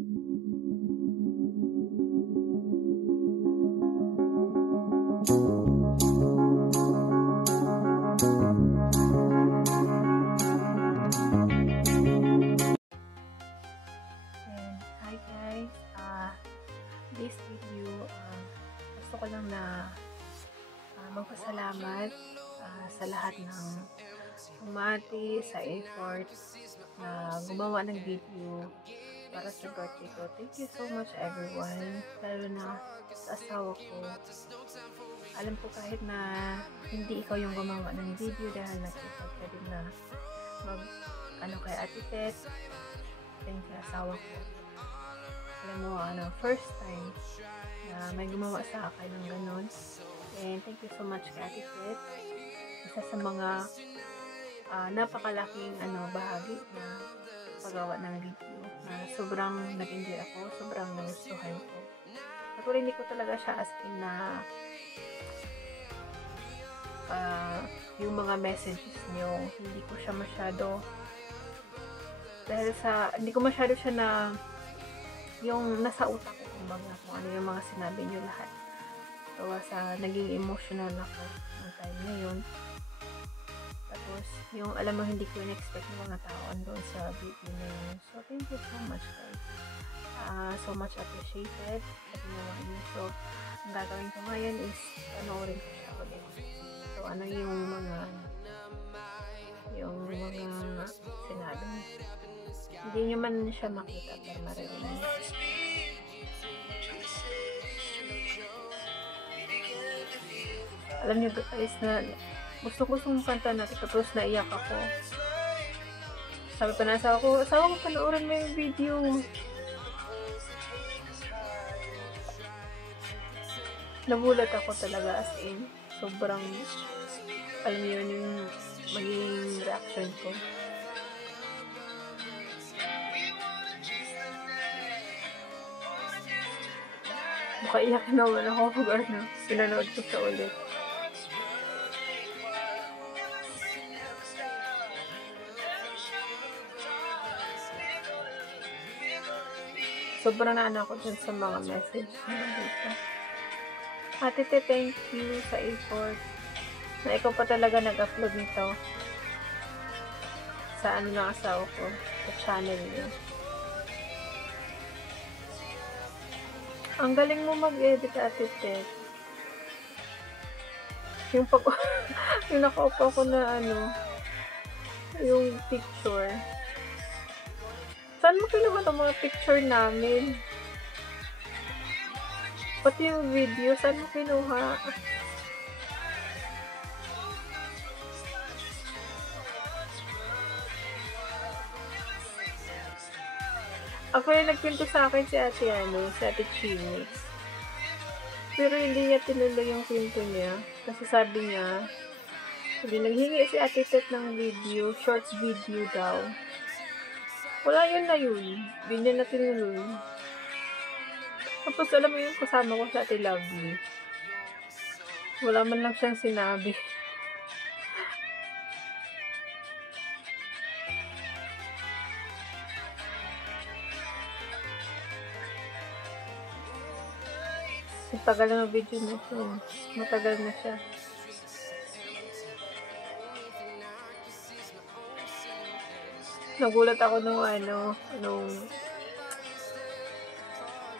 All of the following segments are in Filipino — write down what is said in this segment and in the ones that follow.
Hi guys, this video, gusto ko lang na magpasalamat sa lahat ng umati, sa effort na gumawa ng video para sa birthday ko. Thank you so much everyone, lalo na sa asawa ko. Alam ko kahit na hindi ikaw yung gumawa ng video dahil nag-effort ka din na kay Ate Tet, thank you asawa ko. Alam mo, first time na may gumawa sa akin ng ganun. And thank you so much kay Ate Tet. Isa sa mga napakalaking bahagi na paggawa ng video na sobrang nag-enjoy ako, sobrang nagustuhan ko. At hindi ko talaga siya as in na yung mga messages niyo, hindi ko siya masyado hindi ko masyado siya na yung nasa utak ko kumbaga kung ano yung mga sinabi niyo lahat. So, naging emotional ako ng time na yun. Tapos, yung alam mo, hindi ko in-expect ng mga tao doon sa video na yun. So, thank you so much guys. So much appreciated sa ginawa niyo. So, ang gagawin ko ngayon is panoorin ko siya ulit. So, ano yung mga sinabi niyo. Hindi nyo man siya makita pero maririnig. Alam niyo guys na gustong kanta natin tapos naiyak ako. Sabi pa na asawa ko panoorin mo yung video. Nagulat ako talaga as in. Sobrang alam niyo yung magiging reaction ko. Makaiyak naman ako pag pinanood ko siya ulit. Sobrang ako dun sa mga message na dito. Ate Te, thank you sa effort na ikaw pa talaga nag-upload nito sa ng asawa ko, sa channel niya. Ang galing mo mag-edit, Ate Tet. Yung nakaupo ko na yung picture. Saan mo kinuha itong mga picture namin? Pati yung video, saan mo kinuha? Ako yung nagpinto sa akin si Ate Chinis. Pero hindi niya tinuloy yung pinto niya. Kasi sabi niya, naghingi si Ate Tet ng video, short video daw. Wala yun na yun. Hindi niya na tinuloy. Tapos alam mo yung kasama ko sa Ate Lovely. Wala man lang siyang sinabi. Matagal na video na ito. Matagal na siya. Nagulat ako nung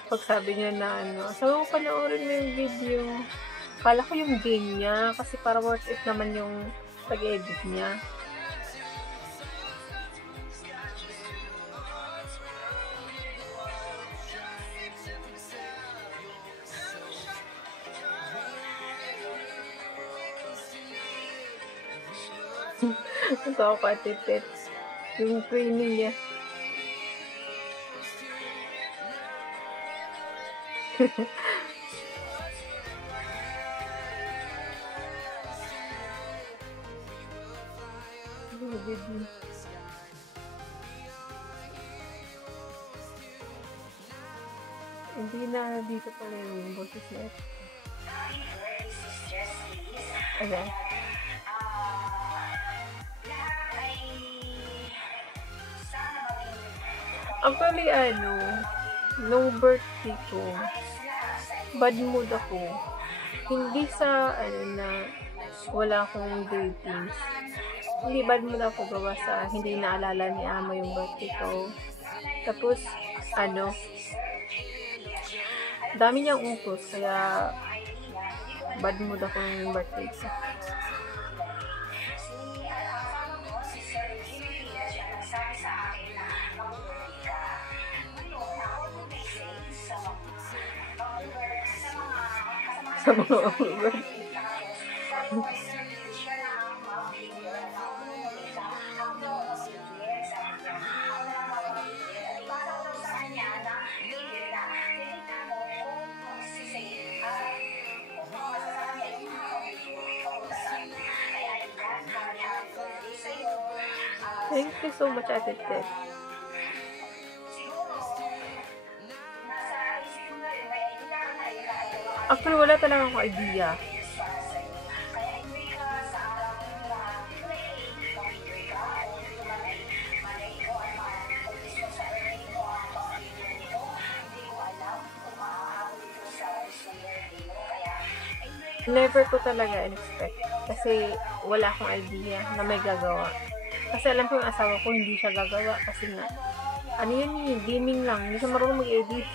pagsabi niya na asawa ko panoorin mo yung video. Kala ko yung game niya kasi para worth it naman yung pag-edit niya. Ito ako Ate Tet. Yung training niya. Hindi na dito pala yung boses niya. Ayan. Actually, nung birthday ko, bad mood ako. Hindi sa, na wala akong greetings. Hindi bad mood ako gawa sa hindi naalala ni Ama yung birthday ko. Tapos, dami niyang utos, kaya bad mood ako ng birthday ko. Sa mga birthday. Thank you so much, Ate Ted. Actually, wala talaga akong idea. Never ko talaga in-expect. Kasi wala akong idea na may gagawa. Kasi alam ko yung asawa ko hindi siya gagawa. Kasi nga, gaming lang. Hindi siya marunong mag-edit.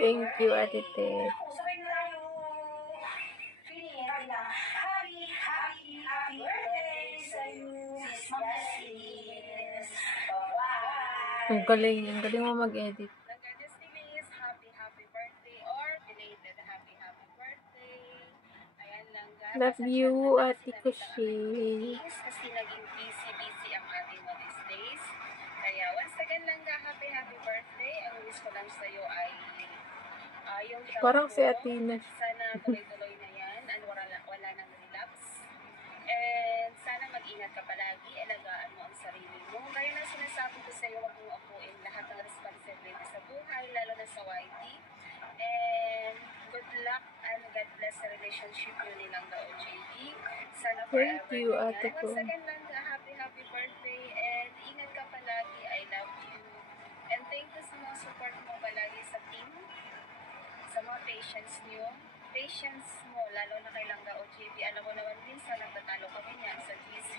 Thank you, Ate Ted. Ang galing mo mag-edit. Love you, Ate Kushi. Kasi naging busy ang ating mga these days. Kaya once again lang happy birthday. Ang wish ko lang sa'yo ay yung parang si Athena. Sana tuloy-tuloy na yan and wala nang relapse. And sana mag-ingat ka palagi. Alagaan mo ang sarili mo. Kaya na sinasabi ko sa'yo, huwag mong akuin lahat ng responsibility sa buhay, lalo na sa YT. And good luck and God bless sa relationship nyo nilang the OJD. Sana forever. Thank you, Ate ko. Once again lang, happy birthday and ingat ka palagi. I love you. And thank you sa mga support mo palagi sa team, sa mga patience mo, lalo na kay Langga OJB. Alam mo naman minsan nagtatalo kami niyan sa GC.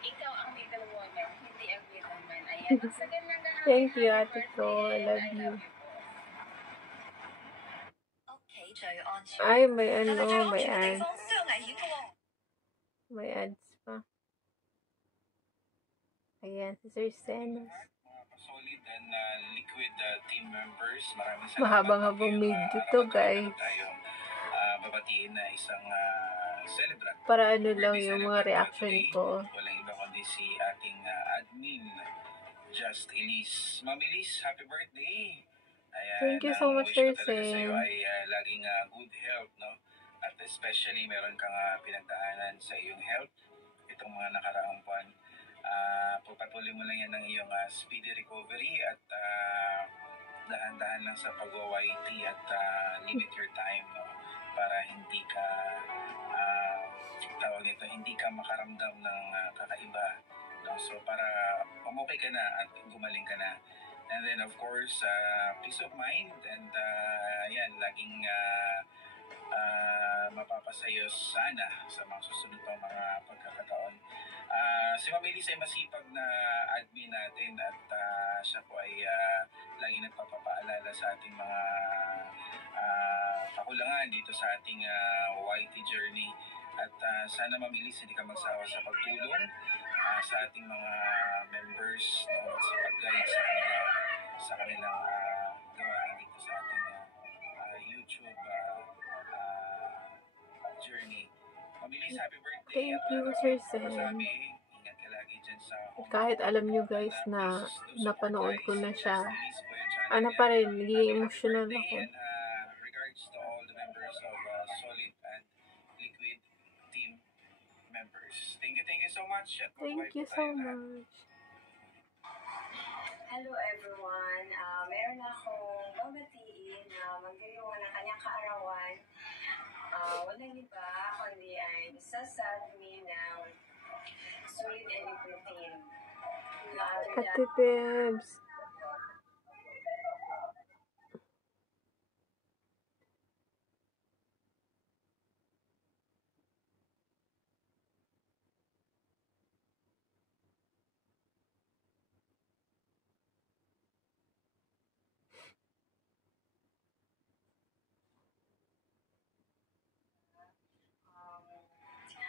Ikaw ang middle woman, hindi ang middleman. Ayan, once again lang, thank you, Ate ko. I love you. Ay, may ads. May ads pa. Ayan, si Sir Senos. Solid and liquid team members. Maraming salamat. Mahabang-habang medyo to, guys. Babatiin na isang celebrant. Para lang yung mga reaction ko. Walang iba kundi si ating admin, Just Elise. Ma'am Elise, happy birthday! Ayan, thank you so much, Sir Sen. Sa'yo ay laging good health, no? At especially meron kang pinagdaanan sa iyong health itong mga nakaraang buwan. Pagpatuloy mo lang yan ng iyong speedy recovery at lang sa pag-YT at limit your time, no? Para hindi ka tawag nito, hindi ka makaramdam ng kakaiba, no? So para okay ka na at gumaling ka na. And then of course, peace of mind and yan, laging mapapasayos sana sa mga susunod pang mga pagkakataon. Si Ma'am Elise ay masipag na admin natin at siya po ay lagi nagpapaalala sa ating mga kakulangan dito sa ating YT journey. At sana Ma'am Elise hindi ka magsawa sa pagtulong sa ating mga members, no, sa pag-guide sa kanilang gawain dito sa ating YouTube journey. Ma'am Elise, happy birthday. Thank you, Sir Sen. Ingat ka lagi dyan sa Kahit alam nyo guys na napanood ko na siya, ano pa rin, naging emotional ako. Regards to all the members of Solid and Liquid team members. Thank you so much. At Thank you so much. Hello everyone. Meron akong babatiin na magdiriwang ng kanyang kaarawan. Walang iba, kundi ay sasadmi ng Solid and Liquid team. Ate Bebs.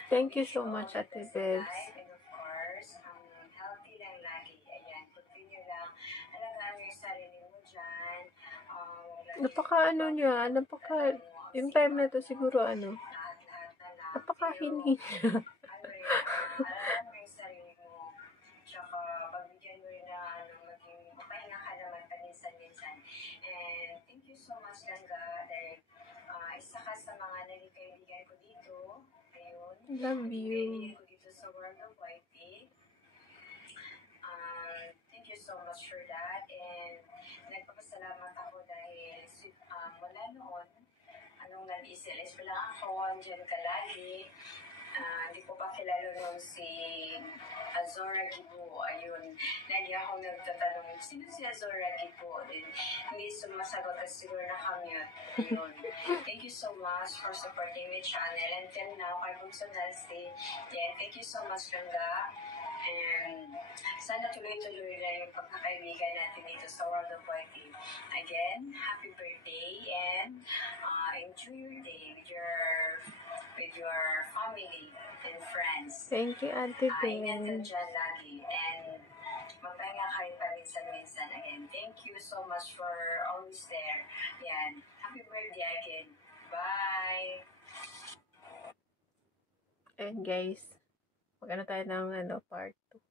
Thank you so much, Ate Bebs. And of course, healthy lang lagi. Ayan, continue lang. Alagaan mo yung sarili mo dyan. Yung time na to siguro napaka-hinhin niya. Alagaan mo yung sarili mo. Tsaka, pagbigyan mo rin na, maging mapahinga ka naman paminsan-minsan. And thank you so much, Langga, dahil isa ka sa mga naging kaibigan ko dito. Ayun. Love you. Ko dito sa World of YT. Thank you so much for that. And nagpapasalamat ako dahil mula noon, anong nag-ECLS pa lang ako, andyan ka lagi. Hindi ko pa kilala noon si Azora Gibo. Ayun, lagi ako nagtatanong, sino si Azora Gibo? Then, hindi sumasagot kasi siguro na-commute. Ayun. Thank you so much for supporting my channel. Until now, kay Bunso Nasty. Yeah, thank you so much, Langga. And sana tuloy-tuloy na yung pagkakaibigan natin dito sa World of YT. Again, happy birthday and enjoy your day with your family and friends. Thank you, Ate Ingat ka Bebs. dyan lagi and magpahinga ka rin paminsan-minsan. Again, thank you so much for always there. Yan. Happy birthday again. Bye! And guys, magano tayo ng part 2.